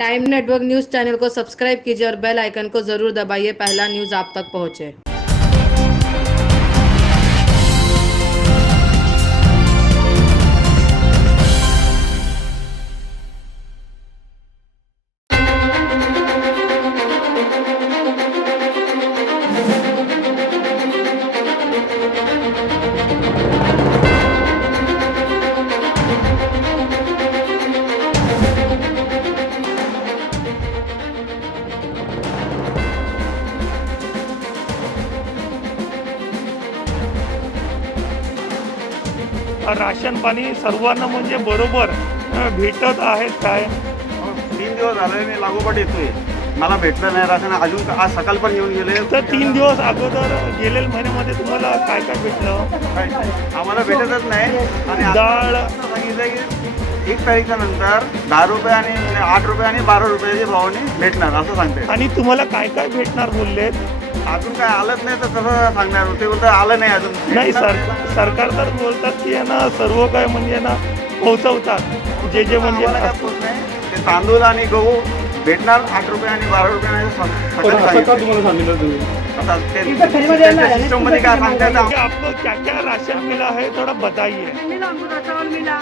Time network news channel को subscribe कीजिए और बेल आइकन को जरूर दबाइए, पहला न्यूज आप तक पहुंचे। राशन पाणी सर्वांना म्हणजे बरोबर भेटत आहेत काय? 3 दिवस झाले मी लागोपाठ येतोय, मला भेटलं नाही राशन अजून. आज सकाळ पण येऊन गेले. तर 3 दिवस अगोदर गेलेल्या महिन्यामध्ये तुम्हाला काय काय भेटलं? आम्हाला भेटतच नाही. आणि डाळ सांगितलं की 1 तारीखच्या नंतर 10 रुपये आणि 8 रुपये आणि 12 रुपयाच्या भावाने भेटणार असं सांगते. आणि तुम्हाला काय काय भेटणार बोललेत? अजून काय आलंच नाही तर कसं सांगणार? ते बोलतात आलं नाही अजून. नाही सरकार तर बोलतात की ना सर्व काय म्हणजे ना पोहोचवतात जे जे म्हणजे आम्हाला काय बोलत नाही. ते तांदूळ आणि गहू भेटणार 8 रुपये आणि 12 रुपये तुम्हाला सांगितलं तुम्ही सिस्टम मध्ये काय सांगतात? आपको क्या क्या राशन मिला है थोड़ा बताइए। मिला, हमको चावल मिला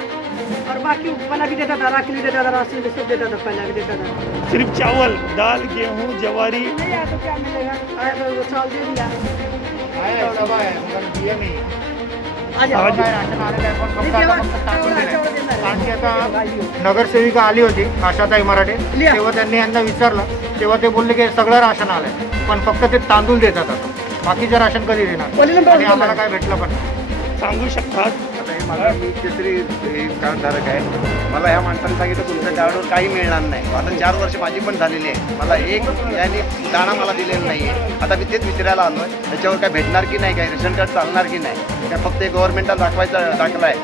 और बाकी पहला भी देता था, राखी भी देता था, राशन भी सब देता था, पहला भी देता था। सिर्फ चावल, दाल, गेहूं, जवारी? नहीं आया तो क्या मिलेगा? आया तो वो चावल दे दिया। आ जाओ। आज नहीं, चावल देणार आहे। आणखी आता नगरसेविका आली होती आशाताई मराठे, तेव्हा त्यांनी यांना विचारलं, तेव्हा ते बोलले की सगळं राशन आलंय पण फक्त ते तांदूळ देतात आता, बाकीचं राशन कधी देणार? आणि आम्हाला काय भेटलं पण सांगू शकतात? आता हे मला मी तिसरी कार्डधारक आहे. मला ह्या माणसाने सांगितलं तुमच्या कार्डवर काही मिळणार नाही. आता 4 वर्ष माझी पण झालेली आहे. मला एक यांनी दाणा मला दिलेला नाही आहे. आता मी तेच विचारायला आलो आहे त्याच्यावर काय भेटणार की नाही, काय रेशन कार्ड चालणार की नाही, काय फक्त गव्हर्नमेंटला दाखला आहे.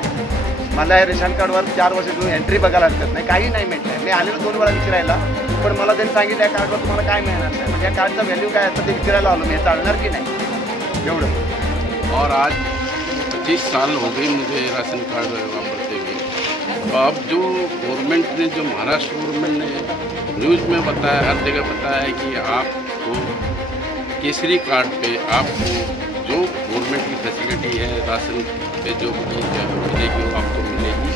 मला या रेशन कार्डवर 4 वर्ष तुम्ही एंट्री बघायला हरकत नाही, काही नाही मिळत. मी आलेलो 2 वेळा विचारायला, पण मला त्यांनी सांगितलं या कार्डवर तुम्हाला काय मिळणार नाही. म्हणजे या कार्डचा व्हॅल्यू काय असतं ते विचारायला आलो मी, हे चालणार की नाही एवढं. और आज 25 साल हो गए मुझे राशन कार्ड वापरते हुए। तो अब जो गवर्नमेंट ने, जो महाराष्ट्र गवर्नमेंट ने न्यूज़ में बताया, हर जगह बताया है कि आपको केसरी कार्ड पे आपको जो गवर्नमेंट की फैसिलिटी है राशन पे जो भी मिलेगी वो आपको मिलेगी,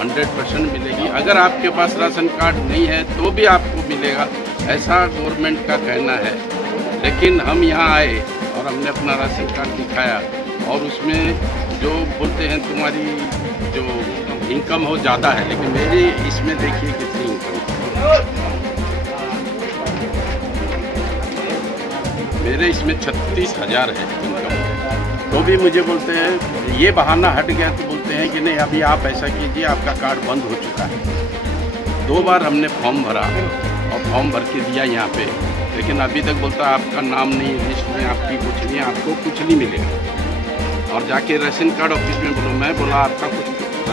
100% मिलेगी। अगर आपके पास राशन कार्ड नहीं है तो भी आपको मिलेगा, ऐसा गवर्नमेंट का कहना है। लेकिन हम यहाँ आए और हमने अपना राशन कार्ड दिखाया और उसमें जो बोलते हैं तुम्हारी जो इनकम हो ज़्यादा है, लेकिन मेरी इसमें देखिए कितनी इनकम है। मेरे इसमें 36,000 है इनकम। तो भी मुझे बोलते हैं, ये बहाना हट गया तो बोलते हैं कि नहीं अभी आप ऐसा कीजिए, आपका कार्ड बंद हो चुका है। 2 बार हमने फॉर्म भरा और फॉर्म भर के दिया यहाँ पे, लेकिन अभी तक बोलता आपका नाम नहीं है लिस्ट में, आपकी कुछ नहीं, आपको कुछ नहीं मिलेगा। और जाके राशन कार्ड ऑफिस में बोलो, मैं बोला आपका कुछ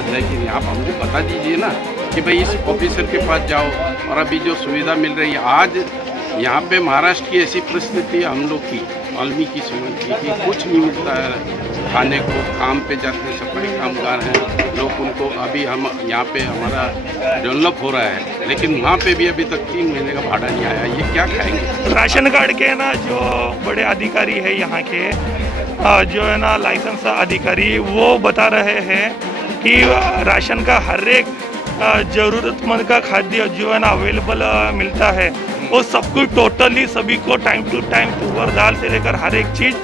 है कि नहीं, आप मुझे बता दीजिए ना कि भाई इस ऑफिसर के पास जाओ। और अभी जो सुविधा मिल रही है आज यहाँ पे महाराष्ट्र की ऐसी परिस्थिति है, हम लोग की वाल्मीकि समाज की कुछ नहीं मिलता है खाने को। काम पे जाते हैं, सफाई कामगार हैं लोग, उनको अभी हम यहाँ पे हमारा डेवलप हो रहा है, लेकिन वहाँ पे भी अभी तक 3 महीने का भाड़ा नहीं आया। ये क्या खाएंगे? राशन कार्ड के ना जो बड़े अधिकारी है यहाँ के, जो है ना लाइसेंस अधिकारी, वो बता रहे हैं कि राशन का हर एक ज़रूरतमंद का खाद्य जो है ना अवेलेबल मिलता है, वो सब कुछ टोटली सभी को टाइम टू टाइम तुअर दाल से लेकर हर एक चीज़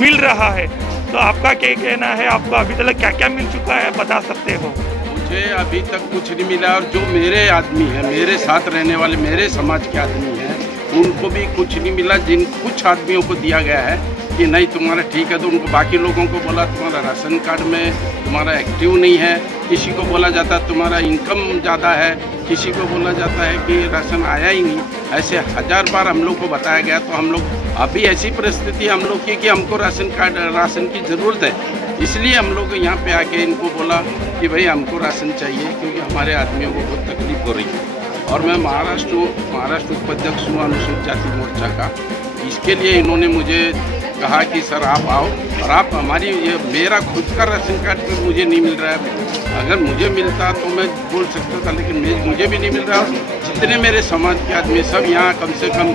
मिल रहा है। तो आपका क्या कहना है? आपको अभी तक क्या क्या मिल चुका है बता सकते हो? मुझे अभी तक कुछ नहीं मिला, और जो मेरे आदमी हैं, मेरे साथ रहने वाले मेरे समाज के आदमी हैं, उनको भी कुछ नहीं मिला। जिन कुछ आदमियों को दिया गया है कि नहीं तुम्हारा ठीक है, तो उनको बाकी लोगों को बोला तुम्हारा राशन कार्ड में तुम्हारा एक्टिव नहीं है, किसी को बोला जाता है तुम्हारा इनकम ज़्यादा है, किसी को बोला जाता है कि राशन आया ही नहीं। ऐसे 1000 बार हम लोग को बताया गया। तो हम लोग अभी ऐसी परिस्थिति हम लोग की कि हमको राशन की ज़रूरत है, इसलिए हम लोग यहाँ पे आके इनको बोला कि भाई हमको राशन चाहिए, क्योंकि हमारे आदमियों को बहुत तकलीफ हो रही है। और मैं महाराष्ट्र उपाध्यक्ष हूँ अनुसूचित जाति मोर्चा का। इसके लिए इन्होंने मुझे कहा कि सर आप आओ और आप हमारी, ये मेरा खुद का राशन कार्ड पे मुझे नहीं मिल रहा है, अगर मुझे मिलता तो मैं बोल सकता था, लेकिन मुझे भी नहीं मिल रहा। जितने मेरे समाज के आदमी सब यहाँ कम से कम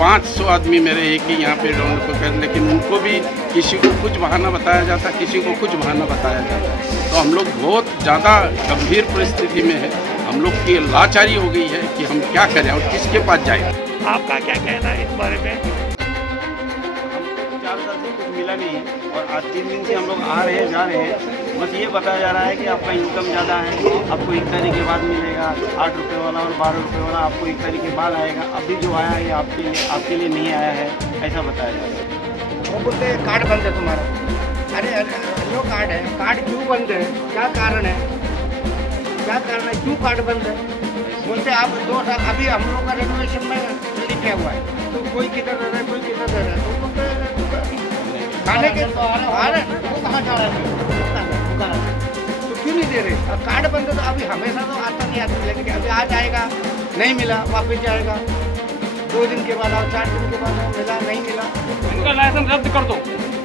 500 आदमी मेरे एक ही यहाँ पे डाउनलोड को कर, लेकिन उनको भी किसी को कुछ बहाना बताया जाता, किसी को कुछ बहाना बताया जाता है। तो हम लोग बहुत ज़्यादा गंभीर परिस्थिति में है। हम लोग की लाचारी हो गई है कि हम क्या करें और किसके पास जाएं। आपका क्या कहना है इस बारे में? 4 साल से कुछ मिला नहीं है और आज 3 दिन से हम लोग आ रहे हैं जा रहे हैं। बस ये बताया जा रहा है कि आपका इनकम ज़्यादा है, आपको 1 तारीख के बाद मिलेगा। 8 रुपये वाला और 12 रुपये वाला आपको 1 तारीख के बाद आएगा। अभी जो आया है आपके लिए नहीं आया है, ऐसा बताया जा रहा है। वो बोलते हैं कार्ड बंद है तुम्हारा। अरे लो कार्ड है, कार्ड क्यों बंद है, क्या कारण है, क्या कारण है, क्यों कार्ड बंद है? बोलते आप 2 साल अभी हम लोग का रेनोवेशन में बिल्डिंग क्या हुआ है, तो कोई किधर रह रहा है, कोई किधर रह रहा है, तो खाने के आ रहे हैं, वो कहाँ जा रहा है, तो क्यों नहीं दे रहे? और कार्ड बंद है तो अभी हमेशा तो आता नहीं आता, लेकिन अभी आ जाएगा, नहीं मिला वापस जाएगा, 2 दिन के बाद और 4 दिन के बाद मिला, नहीं मिला। इनका लाइसेंस रद्द कर दो।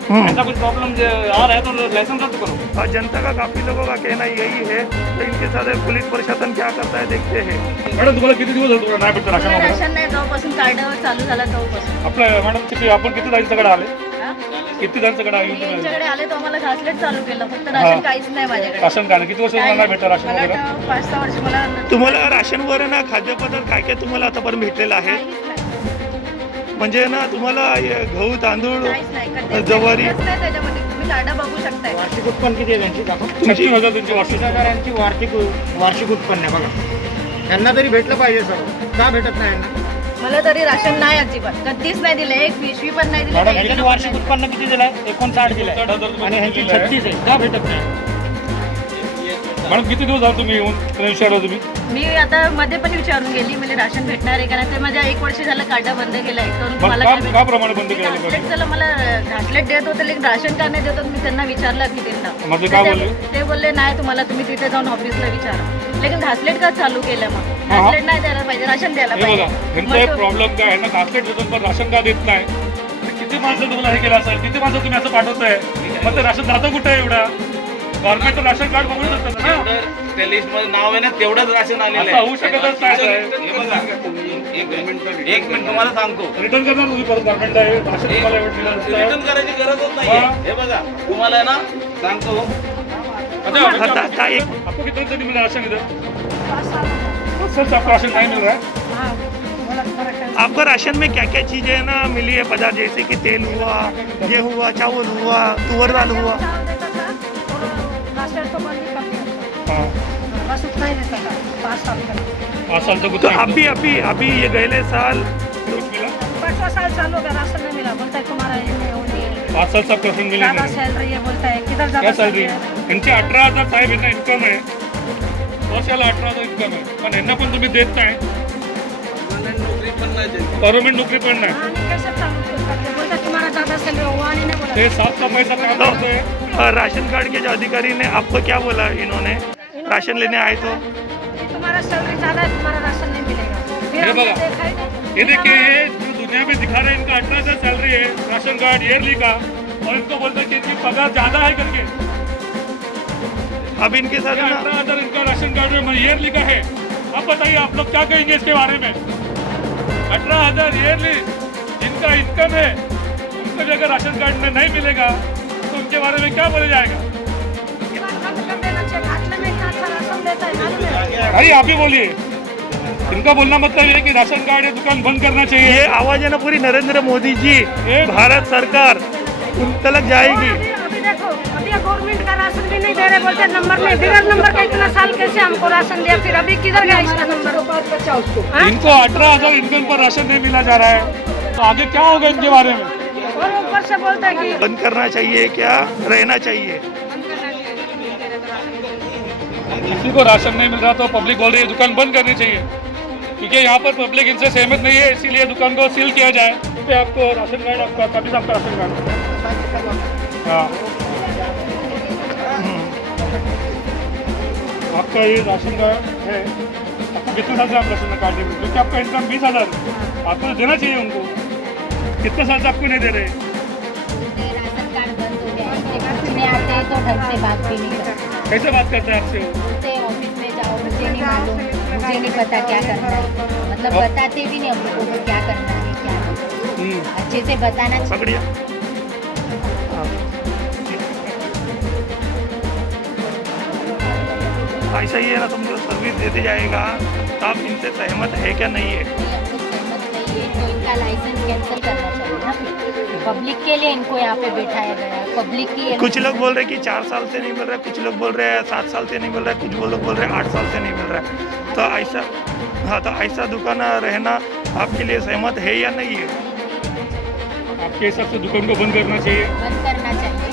ऐसा कुछ प्रॉब्लम आ रहा है तो लाइसेंस रद्द करो। और जनता का काफी लोगों का कहना यही है, तो इनके साथ पुलिस प्रशासन क्या करता है देखते हैं। मॅडम तुम्हाला किती दिवस झाले तुम्हाला नाही भेटतं राशन मला वगैरे? राशन नाही जेव्हापासून कार्ड चालू झालं तेव्हापासून. आपलं मॅडम किती आपण किती जणांच्याकडे आले, हा? किती जणांच्याकडे आले मी तुम्ही? यांच्याकडे आले तो आम्हाला घासलेट चालू केलं, फक्त राशन काहीच नाही माझ्याकडे. राशन कार्ड किती वर्ष तुम्हाला नाही भेटतं राशन मला वगैरे? वाटतं 5-6 वर्ष मला तुम्हाला राशनवर ना खाद्यपदार्थ काय काय तुम्हाला आतापर्यंत भेटलेलं आहे? काहीच नाही. म्हणजे ना तुम्हाला हे गहू तांदूळ काहीच नाही. कधीच ज्वारी काहीच नाही त्याच्यामध्ये. तुम्ही कार्ड बघू शकताय. वार्षिक उत्पन्न किती आहे त्यांची दाखव? 36,000 त्यांची वार्षिक. 36,000 यांची वार्षिक उत्पन्न आहे बघा. त्यांना तरी भेटलं पाहिजे सर, का भेटत नाही यांना? मला तरी राशन नाही अजिबात, कधीच नाही दिलं, एक पिशवी पण नाही दिली. मॅडम काही यांनी पण वार्षिक नाही. उत्पन्न किती दिलंय? 59 दिलंय 60,000 आणि ह्यांची 36 आहे, का भेटत नाही? मॅडम किती दिवस झाले तुम्ही येऊन विचारलं तुम्ही? मी आता मध्ये पण विचारून गेली, म्हणजे राशन भेटणार आहे का नाही. ते माझ्या 1 वर्ष झालं कार्ड बंद केलंय. तर मला काय का प्रमाणे बंद केलं? घासलेट झालं, मला घासलेट देत होते, लेकिन राशन का नाही देत होते. मी त्यांना विचारलं की त्यांना म्हणजे काय बोलले? ते बोलले नाही, तुम्हाला तुम्ही तिथे जाऊन ऑफिसला विचारा. लेकिन घासलेट का चालू केलं? मग घासलेट नाही द्यायला पाहिजे, राशन द्यायला हे बघा, पाहिजे. ह्यांचा एक प्रॉब्लेम काय आहे ना, घासलेट देतो पण राशन का देत नाही. तर किती माणसं तुम्हाला हे केलं असेल, किती माणसं तुम्ही असं पाठवताय, मग ते राशन जातं कुठे आहे एवढा? गव्हर्नमेंट राशन कार्ड बघू शकतात ना. त्या लिस्ट मध्ये नाव आहे ना, तेवढंच राशन आलेलं असं होऊ शकतच नाही हे साहेब. बघा, एक मिनिट तुम्हाला सांगतो. रिटर्न करणार तुम्ही परत गव्हर्नमेंट आहे राशन तुम्हाला एवढं दिलं नसतं. रिटर्न करायची गरजच नाहीये. हे बघा, तुम्हाला आहे ना सांगतो. अच्छा, आता एक आपको कितने दिन से नहीं मिला राशन इधर? सर आपको राशन नहीं मिल रहा है? हाँ, बोला फर्क है. आपको राशन में क्या क्या चीजें ना मिली है पदार्थ, जैसे कि तेल हुआ, गेहूं हुआ, चावल हुआ, तुअर दाल हुआ? चावल देता था और राशन तो बंद ही कर दिया. हाँ, बस उतना ही देता था 5 साल तक. 5 साल तक कुछ तो नहीं अभी ये गए साल कुछ मिला? 5वां साल चालू हो गया, राशन नहीं मिला. बोलता है तुम्हारा ये नहीं, वो नहीं है. 5 साल से आपको राशन मिला ज्यादा नहीं? सैलरी है, बोलता है किधर क्या ज्यादा सॅलरी? है. यांची 18,000 साहेब यांना इन्कम आहे, वर्षाला 18,000 इन्कम आहे, पण यांना पण तुम्ही देत नाही. नोकरी पण नाही देत. गव्हर्नमेंट नोकरी पण नाही. हाँ, नहीं, कैसे चालू करते? बोलता तुम्हारा ज्यादा सैलरी हुआ नहीं बोला. ते साफ सफाईचं काम तो करतोय. राशन कार्ड के जो अधिकारी ने आपको क्या बोला? इन्होंने राशन लेने आए तो कि तुम्हारा सैलरी ज्यादा है, तुम्हारा राशन नहीं मिलेगा. फिर ये हमने बघा. देखा ही नहीं. ये देखिए, ये जो दुनिया में दिखा रहा है इनका 18,000 सैलरी है राशन कार्ड ईयरली का, और इनको बोलते हैं कि इनकी पगार ज्यादा है करके. अब इनके साथ ना 18,000 इनका राशन कार्ड में ईयरली का है. अब बताइए आप लोग क्या कहेंगे इसके बारे में? 18,000 ईयरली जिनका इनकम है, उनको भी अगर राशन कार्ड में नहीं मिलेगा तो उनके बारे में क्या बोला जाएगा? दुकान बंद कर देना चाहिए. घाटले में इतना अच्छा राशन देता है, मालूम है? भाई आप ही बोलिए. इनका बोलना मतलब ये है कि राशन कार्ड ये दुकान बंद करना चाहिए. ये आवाज है ना पूरी नरेंद्र मोदी जी, भारत सरकार उन तक जाएगी. अभी देखो, अभी गवर्नमेंट का राशन भी नहीं दे रहे, बोलते नंबर नहीं, बिगर नंबर का इतना साल कैसे हमको राशन दिया, फिर अभी किधर गया इसका नंबर? हाँ? इनको 18,000 इनकम पर राशन नहीं मिला जा रहा है, तो आगे क्या होगा इनके बारे में? और ऊपर से बोलता है कि बंद करना चाहिए, क्या रहना चाहिए? किसी को राशन नहीं मिल रहा तो पब्लिक बोल रही है दुकान बंद करनी चाहिए, क्योंकि यहाँ पर पब्लिक इनसे सहमत नहीं है, इसीलिए दुकान को सील किया जाए. पे आपको राशन कार्ड, आपका कभी आपका राशन कार्ड. हाँ, आपका ये राशन कार्ड है, आपको कितने साल से आप राशन कार्ड दे रहे हैं? क्योंकि आपका इनकम 20,000 आपको तो देना चाहिए उनको. कितने साल से आपको नहीं दे रहे? राशन कार्ड बंद हो गया है. आते हैं तो ढंग से बात भी नहीं करते. कैसे बात करते हैं आपसे वो? बोलते हैं ऑफिस में जाओ, मुझे नहीं मालूम, मुझे नहीं पता क्या करना है। मतलब बताते भी नहीं हम लोगों को क्या करना है क्या नहीं। अच्छे से बताना चाहिए। पकड़िए। ऐसा ही है ना, तुमको सर्विस देते जाएगा तो आप इनसे सहमत है क्या नहीं है? नहीं, हम लोग सहमत नहीं है तो इनका लाइसेंस कैंसिल करना चाहिए ना फिर। पब्लिक के लिए इनको यहाँ पे बैठाया गया है, पब्लिक की। कुछ लोग बोल रहे हैं कि 4 साल से नहीं मिल रहा है, कुछ लोग बोल रहे हैं 7 साल से नहीं मिल रहा है, कुछ लोग बोल रहे हैं 8 साल से नहीं मिल रहा है। तो ऐसा, हाँ, तो ऐसा दुकान रहना आपके लिए सहमत है या नहीं है? आपके हिसाब से दुकान को बंद करना चाहिए? बंद करना चाहिए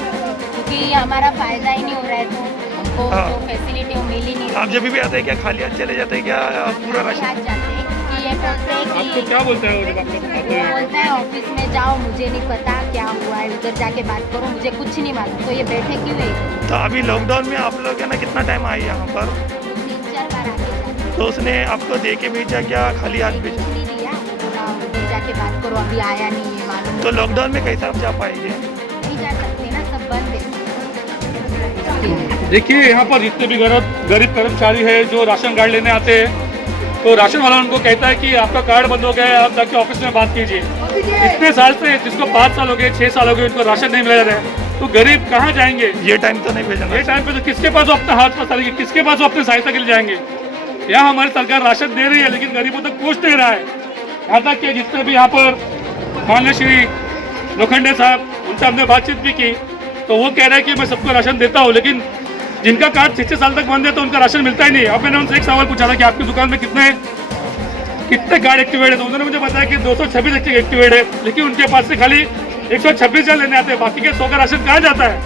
क्योंकि हमारा फायदा ही नहीं हो रहा है तो हमको हाँ। जो फैसिलिटी वो मिल ही नहीं आप जब भी आते हैं क्या खाली हाथ चले जाते हैं क्या पूरा रही। राशन? आज जाते हैं कि ये बोलते हैं आपको कि क्या बोलता है वो जब आप लोग आते वो हैं? बोलता है ऑफिस में जाओ, मुझे नहीं पता क्या हुआ है, उधर जाके बात करो, मुझे कुछ नहीं मालूम। तो ये बैठे क्यों है? तो अभी लॉकडाउन में आप लोग है ना कितना टाइम आए यहाँ पर? 3-4 बार आके जाते। तो उसने आपको दे के भेजा क्या खाली हाथ कुछ भेजा? नहीं दिया, बोला उधर जाके बात करो, अभी आया नहीं है मालूम। तो लॉकडाउन में कैसे आप जा पाएंगे? नहीं जा सकते ना, सब बंद है। देखिए यहाँ पर जितने भी गरीब कर्मचारी है जो राशन कार्ड लेने आते हैं तो राशन वाला उनको कहता है कि आपका कार्ड बंद हो गया है, आप जाके ऑफिस में बात कीजिए। इतने साल से, जिसको 5 साल हो गए, 6 साल हो गए, उनको राशन नहीं मिला जा रहा है, तो गरीब कहाँ जाएंगे? ये टाइम तो नहीं भेजना। ये टाइम पे तो किसके पास वो अपना हाथ पसारेंगे, किसके पास वो अपनी सहायता के लिए जाएंगे? यहाँ हमारी सरकार राशन दे रही है लेकिन गरीबों तक पहुँच नहीं रहा है। यहाँ तक कि जितने भी यहाँ पर माननीय श्री लोखंडे साहब, उनसे हमने बातचीत भी की तो वो कह रहे हैं कि मैं सबको राशन देता हूँ, लेकिन जिनका कार्ड 6 साल तक बंद है तो उनका राशन मिलता ही नहीं। अब मैंने उनसे एक सवाल पूछा था कि आपकी दुकान में कितने कार्ड एक्टिवेट है, तो उन्होंने मुझे बताया कि 226 एक्टिवेट है, लेकिन उनके पास से खाली 126 जन लेने आते हैं, बाकी के 100 का राशन कहाँ जाता है?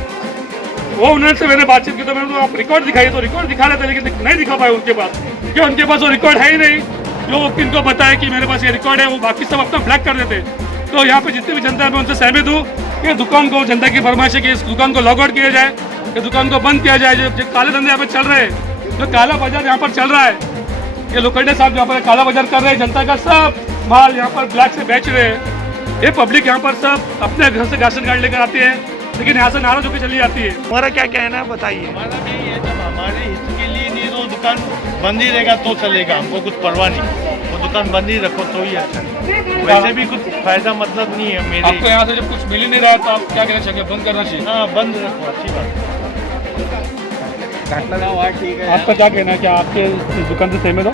वो उन्होंने से मैंने बातचीत की तो मैंने आप रिकॉर्ड दिखाई, तो रिकॉर्ड दिखा रहे थे लेकिन नहीं दिखा पाए उनके पास, क्योंकि उनके पास वो रिकॉर्ड है ही नहीं जो इनको बताया कि मेरे पास ये रिकॉर्ड है। वो बाकी सब अपना ब्लैक कर देते। तो यहाँ पे जितनी भी जनता है मैं उनसे सहमत हूँ कि दुकान को, जनता की फरमाइश है कि इस दुकान को लॉक आउट किया जाए, कि दुकान को बंद किया जाए। जो काले धंधे यहाँ पे चल रहे हैं, जो काला बाजार यहाँ पर चल रहा है, ये लोखंडे साहब यहाँ पर काला बाजार कर रहे हैं, जनता का सब माल यहाँ पर ब्लैक से बेच रहे हैं। ये पब्लिक यहाँ पर सब अपने घर से राशन कार्ड लेकर आती है लेकिन यहाँ से नाराज होकर चली जाती है। हमारा क्या कहना है बताइए? हमारा भी ये जब हमारे हित के लिए नहीं तो दुकान बंद ही रहेगा तो चलेगा, हमको कुछ परवाह नहीं, वो दुकान बंद ही रखो तो ही अच्छा है। वैसे भी कुछ फायदा मतलब नहीं है मेरे। आपको यहाँ से जब कुछ मिल ही नहीं रहा तो आप क्या कहना चाहिए? बंद करना चाहिए? हाँ, बंद रखो, अच्छी बात है। ठीक है। आपका क्या कहना है, क्या आपके इस दुकान से सहमत हो?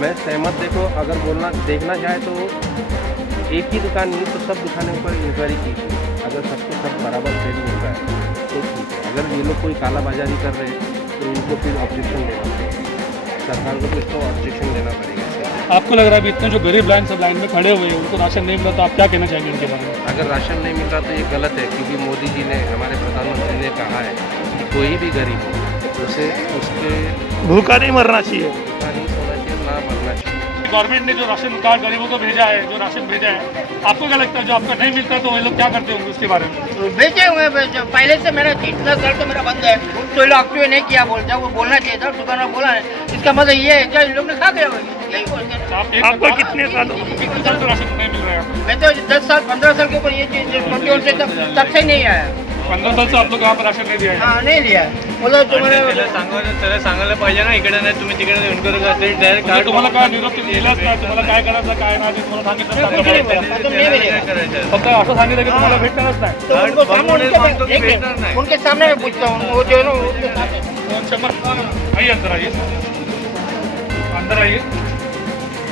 मैं सहमत, देखो अगर देखना चाहे तो एक ही दुकान नहीं तो सब दुकानों पर इंक्वायरी कीजिए। अगर सबको सब बराबर सेल मिल रहा है तो ठीक है। अगर ये लोग कोई काला बाजारी कर रहे हैं तो इनको फिर ऑब्जेक्शन देना पड़ेगा, सरकार को तो इसको ऑब्जेक्शन देना पड़ेगा। आपको लग रहा है अभी इतने जो गरीब लाइन सब लाइन में खड़े हुए हैं उनको राशन नहीं मिला, तो आप क्या कहना चाहेंगे इनके बारे में? अगर राशन नहीं मिल रहा तो ये गलत है, क्योंकि मोदी जी ने, हमारे प्रधानमंत्री ने कहा है कि कोई भी गरीब हो उसे उसके भूखा नहीं मरना चाहिए, भूखा नहीं सोना चाहिए, ना मरना चाहिए। गवर्नमेंट ने जो राशन कार्ड गरीबों को भेजा है, जो राशन भेजा है, आपको क्या लगता है जो आपका नहीं मिलता है तो ये लोग क्या करते होंगे उसके बारे में? बेचे हुए पहले से मेरा इतना साल तो मेरा बंद है, तो ये लोग एक्टिव नहीं किया बोलता है, वो बोलना चाहिए था, दुकान में बोला है। इसका मतलब ये है क्या इन लोग ने खा गया होगा, यही बोलते हैं। आपको कितने साल कितने साल से राशन नहीं मिल रहा है? मैं तो 10 साल 15 साल के ऊपर ये चीज 21 से तब से नहीं आया। 15 साल से आप लोग यहाँ पर राशन नहीं दिया है? हाँ, नहीं लिया। बोलो तुम्हारे सांगायला पाहिजे ना, इकडे नाही तुम्ही तिकडे येऊन करत असेल डायरेक्ट म्हणजे तुम्हाला काय निरोप दिलाच नाही, तुम्हाला काय करायचं काय नाही ते तुम्हाला सांगितलं तुम नहीं मिलेगा। फक्त असं सांगितलं की तुम्हाला भेटणारच नाही. तो उनको सामने उनके सामने मैं पूछता हूँ, वो जो है ना आइए अंदर आइए, अंदर आइए।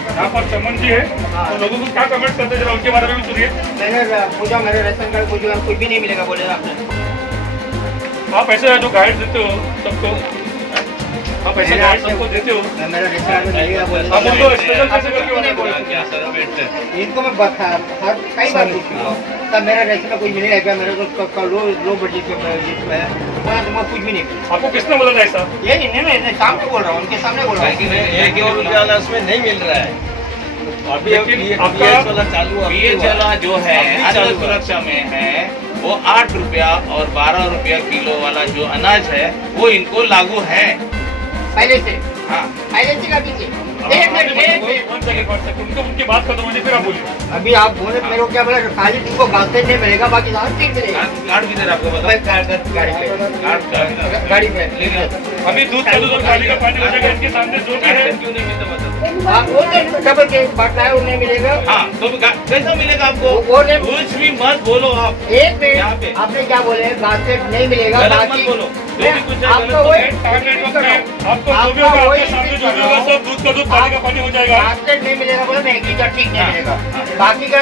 यहाँ पर चमन जी है, तो लोगों को क्या कमेंट करते हैं जरा उनके बारे में भी सुनिए। मैंने पूछा मेरे राशन कार्ड कुछ भी नहीं मिलेगा बोले आपने। आप ऐसे जो गाइड देते हो सबको, आप ऐसे गाइड सबको देते हो, मेरा राशन कार्ड मिलेगा बोले आप उनको स्पेशल कैसे करके उन्हें बोलते हो? इनको मैं कई बार पूछ चुका हूँ तब मेरा राशन में कुछ मिलेगा क्या, मेरे को लो बजट में मैं कुछ भी नहीं पूछा। आपको किसने बोला था ऐसा? ये नहीं सामने बोल रहा हूँ, उनके सामने बोल रहा हूँ। उसमें नहीं मिल रहा है अभी। आपका वाला जो है अन्न सुरक्षा में है वो 8 रुपया और 12 रुपया किलो वाला जो अनाज है वो इनको लागू है पहले से, हाँ। पहले से कभी से एक मिनट उनको उनकी बात खत्म होने फिर आप बोलिए। अभी आप बोले मेरे को क्या बोला खाली तुमको गाते नहीं मिलेगा बाकी सारा ठीक मिलेगा। कार्ड किधर आपको बताओ? भाई गाड़ी पे ले लिया। अभी दूध का दूध और पानी का पानी हो जाएगा इनके सामने जो भी है। क्यों नहीं मिलता बताओ? वो तो डबल के बात है वो नहीं मिलेगा। हाँ तो कैसा मिलेगा आपको? वो नहीं कुछ भी मत बोलो आप। एक यहाँ पे। मिनट आपने क्या बोले गाते नहीं मिलेगा गलत मत बाकी बोलो। जो भी कुछ है आपका गलत वही आपको जो भी होगा आपके सामने जो भी होगा सब दूध का दूध पानी का पानी हो जाएगा। गाते नहीं मिलेगा बोले नहीं गीजर ठीक नहीं मिलेगा बाकी का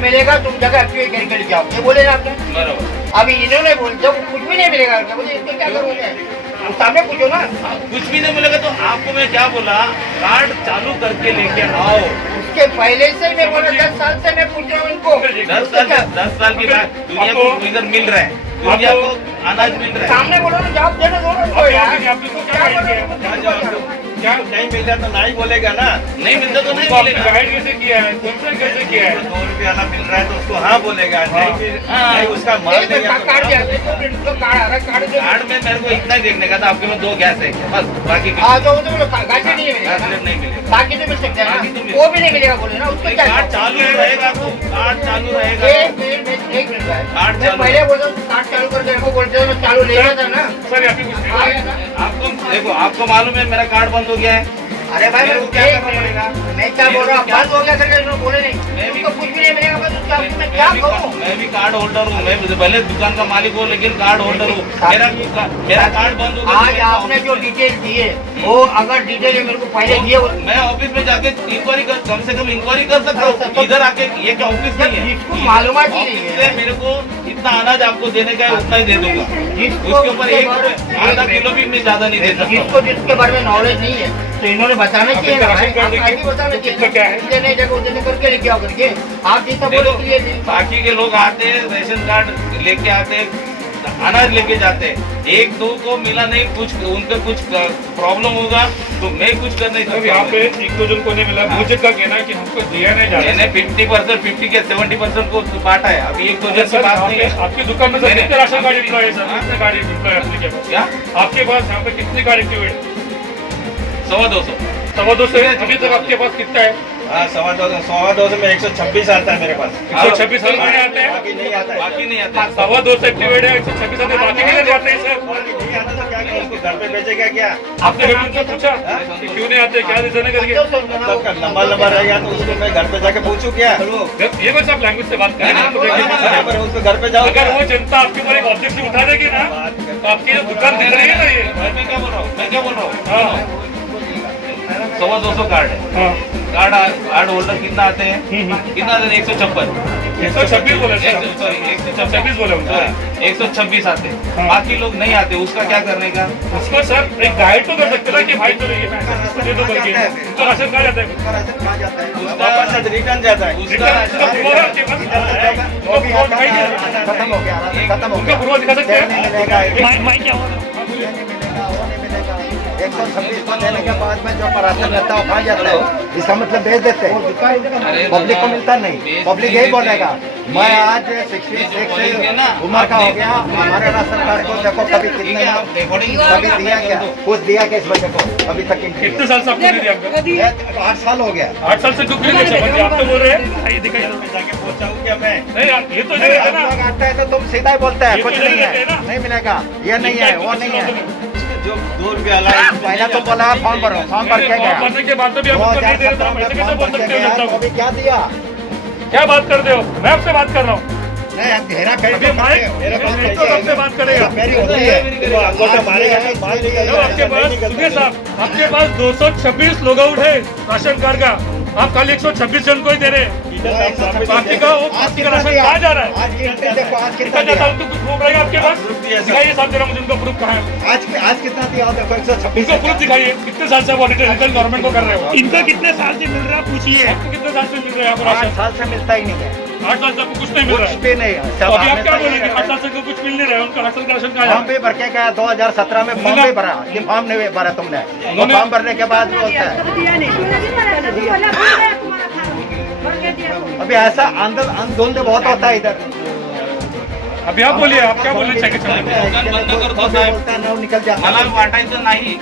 मिलेगा तुम जगह एक्टिवेट करके जाओ ये बोले ना आपने। बराबर। अभी इन्होंने बोल जब कुछ भी नहीं मिलेगा बोले इसको क्या करोगे सामने पूछो ना। कुछ भी नहीं मिलेगा तो आपको मैं क्या बोला? कार्ड चालू करके लेके आओ। उसके पहले से ही मैं बोला 10 साल से मैं पूछ रहा हूँ इनको 10 साल की बात दुनिया को इधर मिल रहा है। दुनिया को अनाज मिल रहा है। सामने बोलो ना जवाब देना दो ना यार। आप इसको क्या कहेंगे? क्या नहीं मिलता तो नहीं बोलेगा ना। नहीं मिलता तो नहीं उसको आपने मिलेगा। गाइड कैसे किया है? तुमसे कैसे किया है? 2 रुपया ना मिल रहा है तो उसको हाँ बोलेगा। नहीं उसका माल नहीं है तो कार्ड दिया कार्ड आ रहा है कार्ड कार्ड में मेरे को इतना ही देखने का था आपके में 2 गैस है बस बाकी कुछ हाँ तो गाड़ी नहीं मिलेगा नहीं मिलेगा। बाकी तो मिल सकते हैं बाकी तो ना मिल वो भी नहीं मिलेगा बोले ना उसको क्या कार्ड चालू रहेगा तो कार्ड चालू रहेगा। एक मिनट कार्ड मैं चालू। पहले बोलता हूँ कार्ड चालू कर देने को बोलते हैं मैं चालू ले रहा था ना सर अभी कुछ नहीं आया ना। आपको देखो आपको मालूम है मेरा कार्ड बंद हो गया है। अरे भाई मेरे को क्या एक करना पड़ेगा? मिनट, मैं क्या बोल रहा हूँ बंद हो गया करके इन्होंने बोले नहीं मैं भी- उनको कुछ भी नहीं मिलेगा बस उसका मैं क्या कहूँ। मैं भी कार्ड होल्डर हूँ। मैं भले दुकान का मालिक हूँ लेकिन कार्ड होल्डर हूँ। मेरा कार्ड बंद हो गया। आज आपने जो डिटेल दिए वो अगर डिटेल मेरे को पहले दिए मैं ऑफिस में जाके इंक्वायरी कर कम से कम इंक्वायरी कर सकता हूँ। इधर आके ये क्या ऑफिस नहीं है? जिसको मालूमात ही नहीं ऑफिस से है मेरे को इतना अनाज आपको देने का है उतना ही दे दूंगा। जिसको उसके ऊपर आधा किलो भी मैं ज्यादा नहीं दे सकता। जिसको जिसके बारे में नॉलेज नहीं है तो इन्होंने बताना चाहिए ना राशन कार्ड आप भी बताना कितना क्या है? चाहिए नहीं जगह उधर करके लेके आओ करके आप जैसा बोले देखो, तो ये नहीं। बाकी के लोग आते हैं रेशन कार्ड लेके आते हैं अनाज लेके जाते हैं। एक दो को मिला नहीं कुछ उनका कुछ प्रॉब्लम होगा तो मैं कुछ कर नहीं सर यहाँ सकता। पे एक दो जन को नहीं मिला मुझे क्या कहना है कि हमको दिया नहीं जा रहा मैंने 50% 50 के 70% को बांटा है। अभी एक दो जन से सर, बात नहीं है। आपकी दुकान में सर नहीं, कितने राशन कार्ड नहीं। एम्प्लॉय है सर? कितने कार्ड एम्प्लॉय आपके पास? क्या? आपके पास यहाँ पे कितने कार्ड एक्टिवेट? 250 250 है। अभी तक आपके पास कितना है? हाँ 250 में 126 आता है मेरे पास। 126 साल में आते हैं। बाकी नहीं आता है। बाकी नहीं आता। 250 एक्टिवेट है 126 आते हैं बाकी कितने जाते हैं सर? नहीं आता तो क्या करें? उसको घर पे भेजेगा क्या? आपने कभी उनसे पूछा कि क्यों नहीं आते क्या रीजन है करके? मतलब लंबा रहेगा तो उसको मैं घर पे जाके पूछूं क्या? ये बस आप लैंग्वेज से बात करें ना तो देखिए, उसको घर पे जाओ अगर वो जनता आपके ऊपर एक ऑब्जेक्शन उठा देगी ना तो आपकी जो दुकान दिख रही है ना ये मैं क्या बोल रहा हूँ? मैं क्या बोल रहा हूँ? हाँ 200 कार्ड है। हाँ कार्ड होल्डर कितना आते हैं? कितना आते हैं? 126 बोले सर। सॉरी 126 बोले उनको। 126 आते हैं। हाँ। बाकी लोग नहीं आते उसका क्या करने का? उसको सर एक गाइड तो कर सकते ना कि भाई चलो ये पैसा इसको दे दो करके उसको राशन कहा जाता है वापस रिटर्न जाता है। उसका पूर्वा है आपके पास? उसका पूर्वा दिखाई दे रहा है? खत्म हो गया खत्म हो उनका पूर्वा दिखा सकते नहीं हैं? मिलेगा माइक क्या हो रहा है? ये नहीं मिलेगा वो नहीं मिलेगा 126 को देने के बाद में जो राशन रहता है वो खा जाता है इसका मतलब भेज देते हैं पब्लिक को मिलता नहीं पब्लिक यही बोलेगा मैं आज 66 से उम्र का हो गया हमारे राशन कार्ड को देखो कभी कितने कभी दिया क्या कुछ दिया क्या इस बच्चे को अभी तक कितने साल से आपको नहीं दिया? 8 साल हो गया 8 साल से क्यों नहीं समझ आप तो बोल रहे हैं ये दिखाई दो जाके पहुंचाऊं क्या मैं? नहीं यार ये तो नहीं, नहीं है आप ना लोग आता है तो तुम सीधा ही बोलते हैं ये कुछ तो नहीं नहीं रहते है ना। नहीं मिलेगा ये नहीं है वो नहीं है जो 2 रुपया लाए पहले तो बोला फॉर्म भरो फॉर्म भर के गया भरने के बाद तो भी आप उसको नहीं दे रहे तो हम ऐसे कैसे बोल सकते हो जनता को? अभी क्या दिया क्या बात करते हो? मैं आपसे बात कर रहा हूँ। नहीं घेरा फेरी अभी तो माइक करते हो। मेरे पास ये तो कैसे है? आपसे बात करेगा। मेरी होती है वो अंगूठा मारेगा तो मार देगा। जब आपके पास सुनिए साहब आपके पास 226 लोग आउट है राशन कार्ड का आप खाली 126 जन को ही दे रहे हैं। बाकी का वो बाकी का राशन कहाँ जा रहा है? आज की देखो आज कितना दिखा जाता दिया हूँ तो कुछ प्रूफ रहेगा आपके पास? दिखाइए साहब जरा मुझे उनका प्रूफ कहाँ है? आज कितना दिया देखो 126 उनका प्रूफ दिखाइए कितने साल से आप ऑडिटर रिटर्न गवर्नमेंट को कर रहे हो? इनका कितने साल से मिल रहा है पूछिए। आपको कितने साल से मिल रहा है यहाँ पर 8 राशन? साल से मिलता ही नहीं है 8 साल से आपको कुछ नहीं मिल रहा कुछ है? भी नहीं है तो सब अभी आप आपने क्या तो बोलेंगे? ये 8 साल से को कुछ मिल नहीं रहा है उनका राशन का राशन कहाँ जा फॉर्म भी भर के गया 2017 में फॉर्म भी भरा ये फॉर्म नहीं भरा तुमने वो फॉर्म भरने के बाद बोलता है अभी ऐसा आंदोलन बहुत होता है इधर अभी आप बोलिए आप क्या बोलना चाहिए? दुकान बंद कर दो साहेब बोलता है ना निकल जाता मला है वाटायचं नाही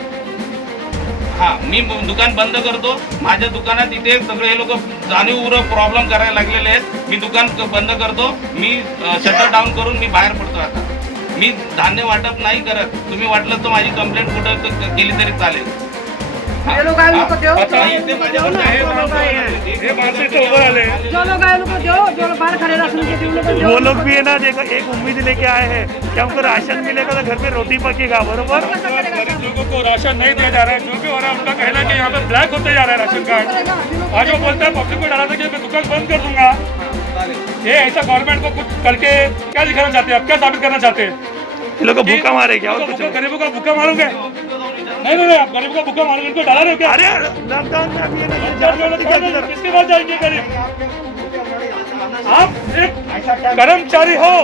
हा मी दुकान बंद करतो. माझ्या दुकानात इथे सगळे हे लोक जाणीवपूर्वक प्रॉब्लेम करायला लागलेले आहेत. मी दुकान बंद करतो. मी शटर डाऊन करून मी बाहेर पडतो. आता मी धान्य वाटप नाही करत. तुम्ही वाटलं तर माझी कंप्लेंट कुठं केली तरी चालेल. आता इथे माझ्यावर हे माणसं इथे उभं आले. जो लोग आए उनको दो, जो लोग बाहर खड़े राशन के उन लोग को दो. वो लोग भी है ना, देखो एक उम्मीद लेके आए हैं कि हमको राशन मिलेगा तो घर में रोटी पकेगा, बरोबर. गरीब लोगों को राशन नहीं दिया जा रहा है. जो भी हो रहा है उनका कहना है कि यहाँ पे ब्लैक होते जा रहा है राशन कार्ड. आज वो बोलता है पब्लिक को डरा था कि मैं दुकान बंद कर दूंगा. ये ऐसा गवर्नमेंट को कुछ करके क्या दिखाना चाहते हैं आप, क्या साबित करना चाहते हैं? ये लोग को भूखा मारे क्या और कुछ? गरीबों का भूखा मारोगे? नहीं आप गरीब का भूखा मारोगे, इनको डरा रहे हो क्या? अरे लॉकडाउन में अभी ये ना ये जा सकते हैं. किसके पास जाएंगे गरीब? आप एक कर्मचारी हो,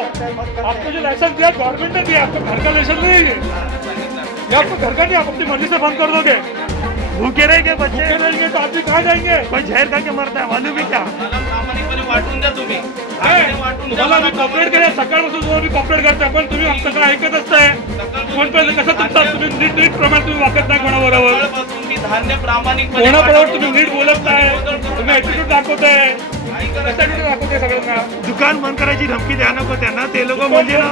आपको जो लाइसेंस दिया गवर्नमेंट ने दिया, आपको घर का लाइसेंस नहीं है ये आपको घर का नहीं. आप अपनी मर्जी से बंद कर दोगे. भूखे रहेंगे बच्चे, भूखे रहेंगे तो आप भी कहाँ जाएंगे? कोई जहर खा के मरता है मालूम है क्या? मला प्रामाणिकपणे वाटून द्या तुम्ही. वाटून द्या. तुम्हाला आम्ही कॉपरेट केलं, सकाळपासून तुम्हाला मी कॉपरेट करतोय, पण तुम्ही आमचं काय ऐकत असताय. कोणपर्यंत कसं तुमचा तुम्ही नीट प्रमाणे तुम्ही वागत नाही कोणाबरोबर. सकाळपासून मी धान्य प्रामाणिकपणे कोणाबरोबर तुम्ही नीट बोलत नाही. तुम्ही ॲटिट्यूड दाखवताय. कशासाठी दाखवते सगळ्यांना? दुकान बंद करायची धमकी द्या नको त्यांना. ते लोक म्हणजे ना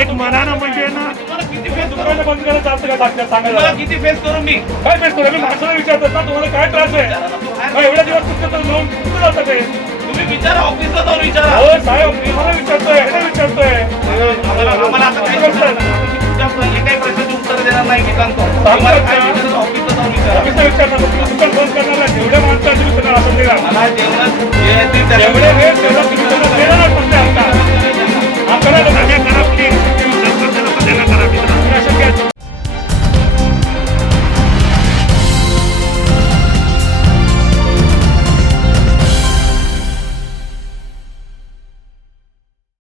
एक मनानं म्हणजे ना तुम्हाला किती फेस दुकानं बंद करायचं असतं का सांगा तुम्हाला जरा. किती फेस करू मी? काय बेस्ट मी माणसाला विचारतात ना तुम्हाला काय त्रास आहे. मग एवढ्या दिवस तुमचं लोन कुठं जातं ते? तुम्ही विचारा, ऑफिसला जाऊन विचारा. हो साहेब मी मला विचारतोय, हे विचारतोय. आम्हाला आता काही काही प्रश्नाची उत्तर देणार नाही. मी सांगतो तुम्हाला काय विचारायचं ऑफिसला जाऊन विचारा. ऑफिसला विचारणार तुम्ही दुकान बंद करणार आहे. जेवढ्या माणसं आहेत तुम्ही त्यांना राशन देणार. मला जेवणात जे आहे ते जेवढे वेळ तेवढं तुम्ही त्यांना देणार फक्त आता. आपल्याला करा प्लीज.